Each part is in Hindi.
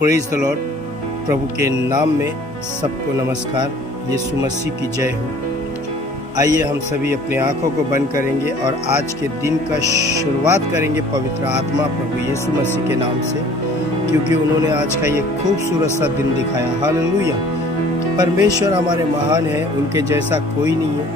Praise the Lord. प्रभु के नाम में सबको नमस्कार। यीशु मसीह की जय हो। आइए हम सभी अपने आंखों को बंद करेंगे और आज के दिन का शुरुआत करेंगे पवित्र आत्मा प्रभु यीशु मसीह के नाम से, क्योंकि उन्होंने आज का ये खूबसूरत सा दिन दिखाया। हालेलुया। परमेश्वर हमारे महान है, उनके जैसा कोई नहीं है।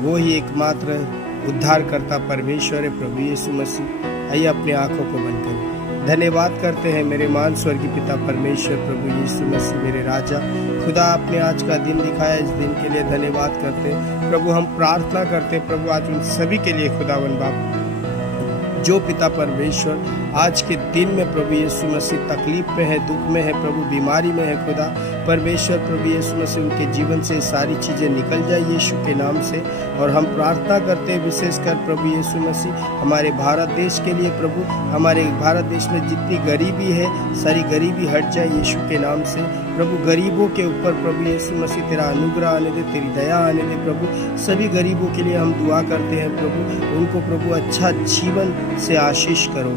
वो ही एकमात्र उद्धारकर्ता परमेश्वर है, प्रभु यीशु मसीह। आइए अपने आंखों को बंद करें। धन्यवाद करते हैं मेरे महान स्वर्गीय पिता परमेश्वर, प्रभु यीशु मसीह, मेरे राजा खुदा, आपने आज का दिन दिखाया। इस दिन के लिए धन्यवाद करते हैं प्रभु। हम प्रार्थना करते हैं प्रभु आज उन सभी के लिए, खुदावन बाप, जो पिता परमेश्वर आज के दिन में प्रभु यीशु मसीह तकलीफ में है, दुख में है, प्रभु बीमारी में है, खुदा परमेश्वर प्रभु यीशु मसीह उनके जीवन से सारी चीज़ें निकल जाए यीशु के नाम से। और हम प्रार्थना करते हैं विशेषकर प्रभु यीशु मसीह हमारे भारत देश के लिए। प्रभु हमारे भारत देश में जितनी गरीबी है, सारी गरीबी हट जाए यीशु के नाम से। प्रभु गरीबों के ऊपर प्रभु यीशु मसीह तेरा अनुग्रह आने दे, तेरी दया आने दे। प्रभु सभी गरीबों के लिए हम दुआ करते हैं प्रभु, उनको प्रभु अच्छा जीवन से आशीष करो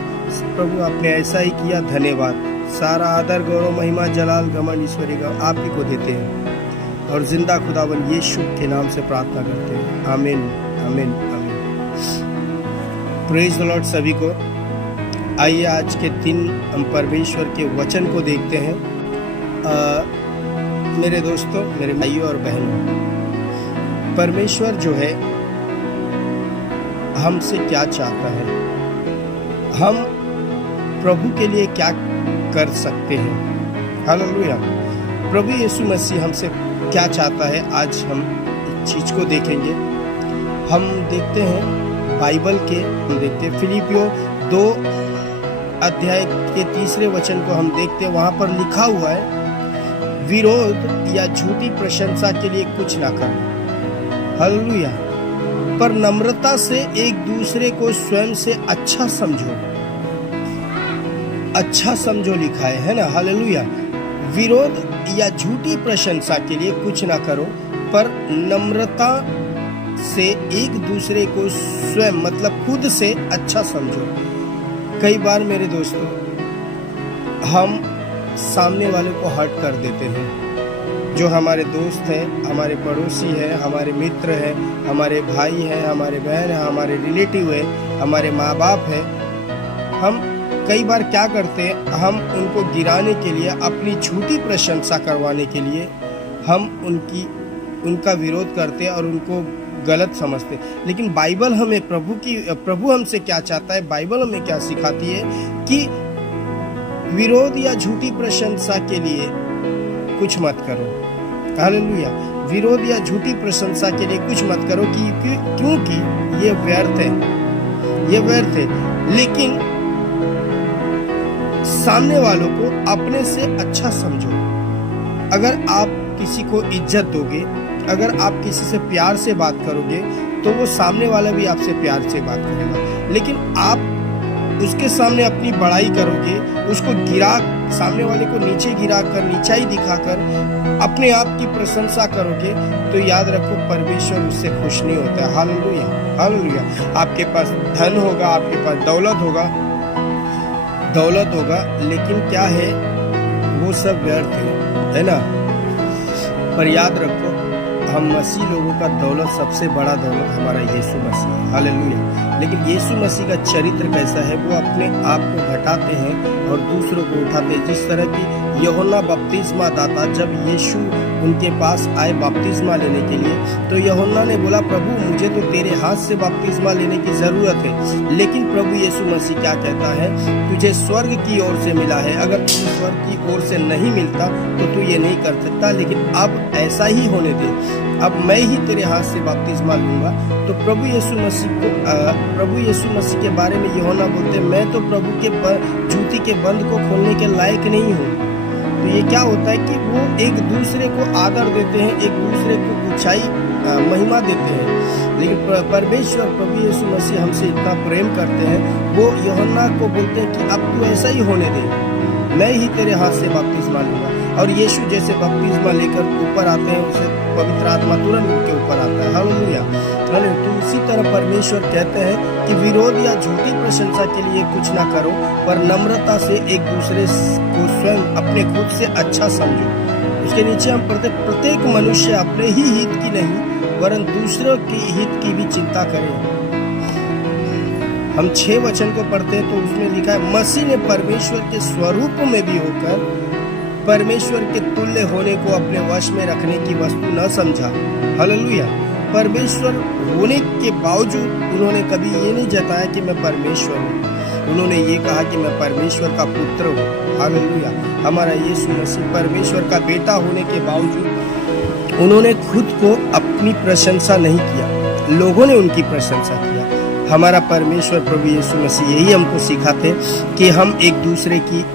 प्रभु। आपने ऐसा ही किया, धन्यवाद। सारा आदर गौरव महिमा जलाल घमंड ईश्वरी का आप ही को देते हैं और जिंदा खुदावन यीशु के नाम से प्रार्थना करते हैं। आमीन आमीन आमीन। प्रेज द लॉर्ड सभी को। आइए आज के दिन हम परमेश्वर के वचन को देखते हैं। मेरे दोस्तों, मेरे भाइयों और बहनों, परमेश्वर जो है हमसे क्या चाहता है, हम प्रभु के लिए क्या कर सकते हैं। हालेलुया। प्रभु यीशु मसीह हमसे क्या चाहता है, आज हम इस चीज को देखेंगे। हम देखते हैं बाइबल के, हम देखते हैं फिलिपियों 2 अध्याय के 3 वचन को हम देखते हैं। वहां पर लिखा हुआ है, विरोध या झूठी प्रशंसा के लिए कुछ ना करो। हालेलुया। पर नम्रता से एक दूसरे को स्वयं से अच्छा समझो। अच्छा समझो लिखा है ना। हालेलुया। विरोध या झूठी प्रशंसा के लिए कुछ ना करो, पर नम्रता से एक दूसरे को स्वयं मतलब खुद से अच्छा समझो। कई बार मेरे दोस्तों, हम सामने वाले को हर्ट कर देते हैं। जो हमारे दोस्त हैं, हमारे पड़ोसी हैं, हमारे मित्र हैं, हमारे भाई हैं, हमारे बहन हैं, हमारे रिलेटिव हैं, हमारे माँ बाप हैं, हम कई बार क्या करते हैं, हम उनको गिराने के लिए, अपनी झूठी प्रशंसा करवाने के लिए हम उनका विरोध करते हैं और उनको गलत समझते हैं। लेकिन बाइबल हमें प्रभु हमसे क्या चाहता है, बाइबल हमें क्या सिखाती है कि विरोध या झूठी प्रशंसा के लिए कुछ मत करो। हालेलुया। विरोध या झूठी प्रशंसा के लिए कुछ मत करो क्योंकि ये व्यर्थ है, ये व्यर्थ है। लेकिन सामने वालों को अपने से अच्छा समझो। अगर आप किसी को इज्जत दोगे, अगर आप किसी से प्यार से बात करोगे, तो वो सामने वाला भी आपसे प्यार से बात करेगा। लेकिन आप उसके सामने अपनी बड़ाई करोगे, उसको सामने वाले को नीचे गिराकर, नीचाई दिखाकर अपने आप की प्रशंसा करोगे, तो याद रखो परमेश्वर उससे खुश नहीं होता है। Hallelujah hallelujah. आपके पास धन होगा, आपके पास दौलत होगा, लेकिन क्या है, वो सब व्यर्थ है ना। पर याद रखो, हम मसीह लोगों का दौलत, सबसे बड़ा दौलत हमारा यीशु मसीह। हालेलुया। लेकिन यीशु मसीह का चरित्र कैसा है, वो अपने आप को घटाते हैं और दूसरों को उठाते हैं। जिस तरह की यूहन्ना बपतिस्मा दाता, जब यीशु उनके पास आए बपतिस्मा लेने के लिए, तो यूहन्ना ने बोला, प्रभु मुझे तो तेरे हाथ से बपतिस्मा लेने की जरूरत है। लेकिन प्रभु यीशु मसीह क्या कहता है, तुझे स्वर्ग की ओर से मिला है, अगर तुझे स्वर्ग की ओर से नहीं मिलता तो तू ये नहीं कर सकता। लेकिन अब ऐसा ही होने दे, अब मैं ही तेरे हाथ से बपतिस्मा लूंगा। तो प्रभु यीशु मसीह के बारे में यूहन्ना बोलते, मैं तो प्रभु के जूती के बंद को खोलने के लायक नहीं हूँ। तो ये क्या होता है कि वो एक दूसरे को आदर देते हैं, एक दूसरे को ऊंचाई महिमा देते हैं। लेकिन परमेश्वर प्रभु यीशु मसीह हमसे इतना प्रेम करते हैं, वो यूहन्ना को बोलते हैं कि अब तू ऐसा ही होने दे, मैं ही तेरे हाथ से बपतिस्मा लूंगा। और यीशु जैसे बपतिस्मा लेकर ऊपर आते हैं, उसे पवित्र आत्मा तुरंत उनके ऊपर आता है। हालेलुया। तो उसी तरह परमेश्वर कहते हैं कि विरोध या झूठी प्रशंसा के लिए कुछ ना करो, पर नम्रता से एक दूसरे को स्वयं अपने खुद से अच्छा समझो। उसके नीचे हम प्रत्येक मनुष्य अपने ही हित की नहीं वरन दूसरों की हित की भी चिंता करें। हम 6 वचन को पढ़ते हैं तो उसमें लिखा है, मसीह ने परमेश्वर के स्वरूप में भी होकर परमेश्वर के तुल्य होने को अपने वश में रखने की वस्तु न समझा। हालेलुया। परमेश्वर होने के बावजूद उन्होंने कभी ये नहीं जताया कि मैं परमेश्वर हूँ। उन्होंने ये कहा कि मैं परमेश्वर का पुत्र हूँ। हालेलुया। हमारा यीशु मसीह परमेश्वर का बेटा होने के बावजूद उन्होंने खुद को अपनी प्रशंसा नहीं किया, लोगों ने उनकी प्रशंसा किया। हमारा परमेश्वर प्रभु यीशु मसीह यही हमको सिखाते कि हम एक दूसरे की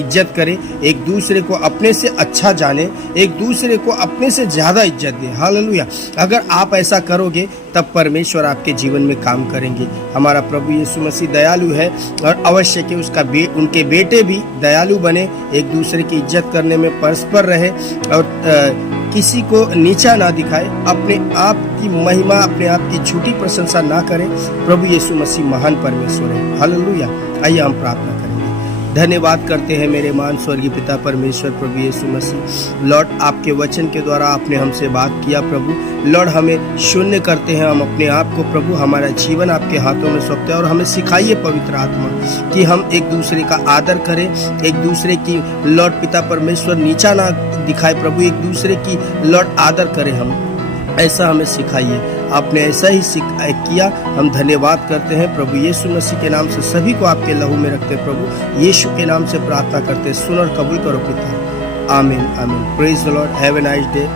इज्जत करें, एक दूसरे को अपने से अच्छा जाने, एक दूसरे को अपने से ज्यादा इज्जत दें। हालेलुया। अगर आप ऐसा करोगे तब परमेश्वर आपके जीवन में काम करेंगे। हमारा प्रभु यीशु मसीह दयालु है और अवश्य कि उनके बेटे भी दयालु बने, एक दूसरे की इज्जत करने में परस्पर रहे और किसी को नीचा ना दिखाए, अपने आप की महिमा, अपने आप की झूठी प्रशंसा ना करें। प्रभु यीशु मसीह महान परमेश्वर है। हालेलुया। आइए हम प्रार्थना करेंगे। धन्यवाद करते हैं मेरे महान स्वर्गीय पिता परमेश्वर प्रभु यीशु मसीह। लॉर्ड, आपके वचन के द्वारा आपने हमसे बात किया प्रभु। लॉर्ड, हमें शून्य करते हैं हम अपने आप को प्रभु, हमारा जीवन आपके हाथों में सौंपते हैं और हमें सिखाइए पवित्र आत्मा कि हम एक दूसरे का आदर करें, एक दूसरे की लॉर्ड पिता परमेश्वर नीचा ना दिखाए प्रभु, एक दूसरे की लॉर्ड आदर करें। हम ऐसा हमें सिखाइए। आपने ऐसा ही किया, हम धन्यवाद करते हैं प्रभु यीशु मसीह के नाम से। सभी को आपके लहू में रखते प्रभु, यीशु के नाम से प्रार्थना करते। सुन और कबूल करो पिता। आमीन आमीन। Praise the Lord. Have a nice day.